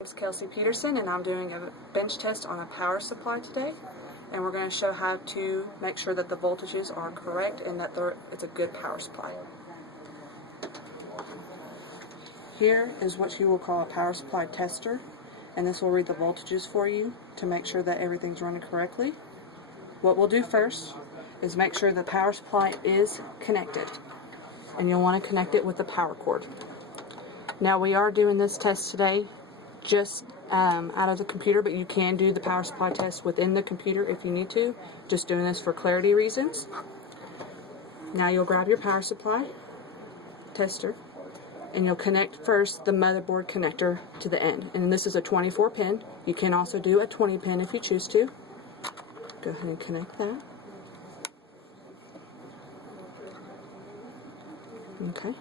My name is Kelsey Peterson, and I'm doing a bench test on a power supply today, and we're going to show how to make sure that the voltages are correct and that it's a good power supply. Here is what you will call a power supply tester, and this will read the voltages for you to make sure that everything's running correctly. What we'll do first is make sure the power supply is connected, and you'll want to connect it with the power cord. Now we are doing this test today just out of the computer, but you can do the power supply test within the computer if you need to. Just doing this for clarity reasons. Now you'll grab your power supply tester and you'll connect first the motherboard connector to the end, and this is a 24 pin. You can also do a 20 pin if you choose to. Go ahead and connect that. Okay,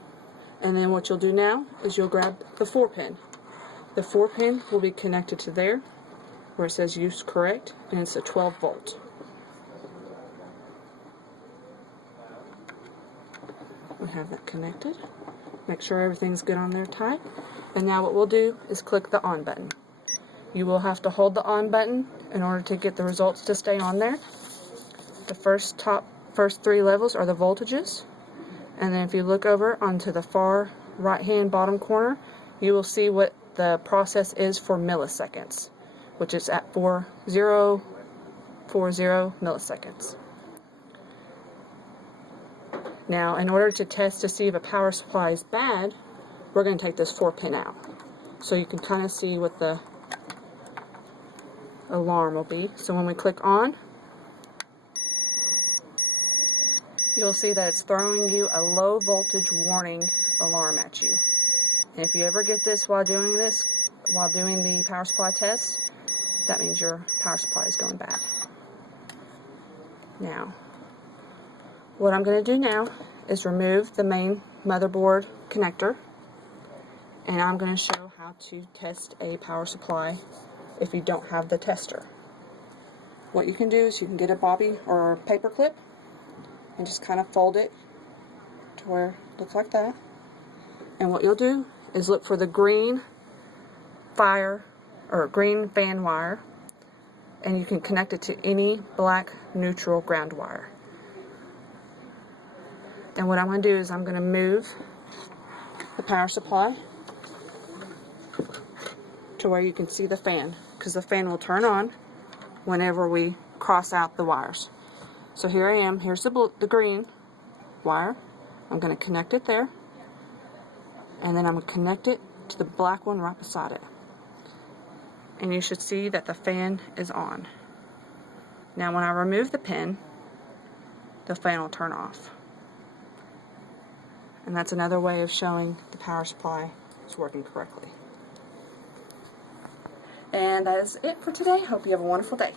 and then what you'll do now is you'll grab the 4 pin. The 4 pin will be connected to there where it says use correct, and it's a 12 volt. We have that connected. Make sure everything's good on there tight. And now what we'll do is click the on button. You will have to hold the on button in order to get the results to stay on there. The first 3 levels are the voltages, and then if you look over onto the far right hand bottom corner, you will see what the process is for milliseconds, which is at 4040 milliseconds. Now, in order to test to see if a power supply is bad, we're going to take this 4 pin out, so you can kind of see what the alarm will be. So when we click on, you'll see that it's throwing you a low voltage warning alarm at you. And if you ever get this while doing the power supply test, that means your power supply is going bad. Now, what I'm going to do now is remove the main motherboard connector, and I'm going to show how to test a power supply if you don't have the tester. What you can do is you can get a bobby or a paper clip and just kind of fold it to where it looks like that. And what you'll do is look for the green green fan wire, and you can connect it to any black neutral ground wire. And what I'm going to do is I'm going to move the power supply to where you can see the fan, because the fan will turn on whenever we cross out the wires. So here I am, here's the green wire. I'm going to connect it there, and then I'm going to connect it to the black one right beside it. And you should see that the fan is on. Now when I remove the pin, the fan will turn off. And that's another way of showing the power supply is working correctly. And that is it for today. Hope you have a wonderful day.